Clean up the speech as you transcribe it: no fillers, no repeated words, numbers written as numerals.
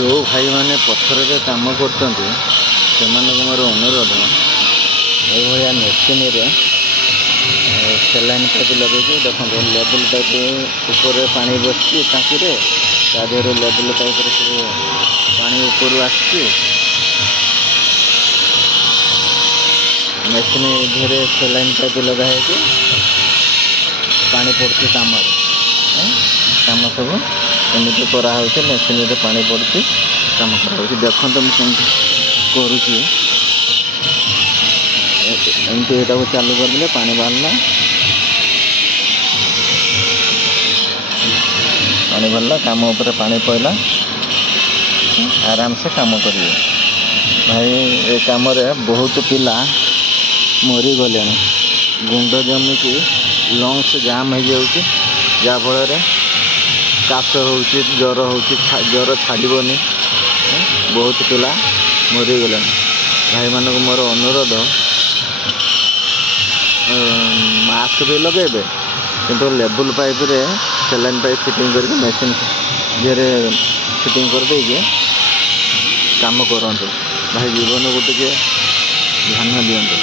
ଯେଉଁ ଭାଇମାନେ ପଥରରେ କାମ କରୁଛନ୍ତି ସେମାନଙ୍କୁ ମୋର ଅନୁରୋଧ, ଏଇଭଳିଆ ମେସିନରେ ସେଲାଇନ୍ ପାଇପ୍ ଲଗେଇକି ଦେଖନ୍ତୁ, ଲେବୁଲ୍ ପାଇପ୍ ଉପରେ ପାଣି ବସିଛି ଟାଙ୍କିରେ, ତା ଦେହରୁ ଲେବୁଲ୍ ପାଇପ୍ରେ ସବୁ ପାଣି ଉପରୁ ଆସୁଛି। ମେସିନ୍ ଦେହରେ ସେଲାଇନ୍ ପାଇପ୍ ଲଗା ହେଇକି ପାଣି ପଡ଼ୁଛି କାମରେ। କାମ ସବୁ ଏମିତି କରାହେଉଛି, ମେସିନରେ ପାଣି ପଡ଼ୁଛି, କାମ କରାହେଉଛି। ଦେଖନ୍ତୁ ମୁଁ କେମିତି କରୁଛି। ଏମିତି ଏଇଟାକୁ ଚାଲୁ କରିଦେଲେ ପାଣି ବାହାରିଲା, କାମ ଉପରେ ପାଣି ପଡ଼ିଲା, ଆରାମସେ କାମ କରିବେ। ଭାଇ ଏ କାମରେ ବହୁତ ପିଲା ମରିଗଲେଣି। ଗୁଣ୍ଡ ଜମିକି ଲଙ୍ଗ୍ସ ଜାମ୍ ହେଇଯାଉଛି, ଯାହାଫଳରେ କାଶ ହେଉଛି, ଜ୍ୱର ହେଉଛି, ଜ୍ୱର ଛାଡ଼ିବନି। ବହୁତ ପିଲା ମରିଗଲେଣି। ଭାଇମାନଙ୍କୁ ମୋର ଅନୁରୋଧ, ମାସ୍କ ବି ଲଗାଇବେ, କିନ୍ତୁ ଲେବୁଲ୍ ପାଇପ୍ରେ ସେଲାଇନ୍ ପାଇପ୍ ଫିଟିଂ କରିକି ମେସିନ୍ ଦେହରେ ଫିଟିଂ କରିଦେଇକି କାମ କରନ୍ତୁ। ଭାଇ ଜୀବନକୁ ଟିକେ ଧ୍ୟାନ ଦିଅନ୍ତୁ।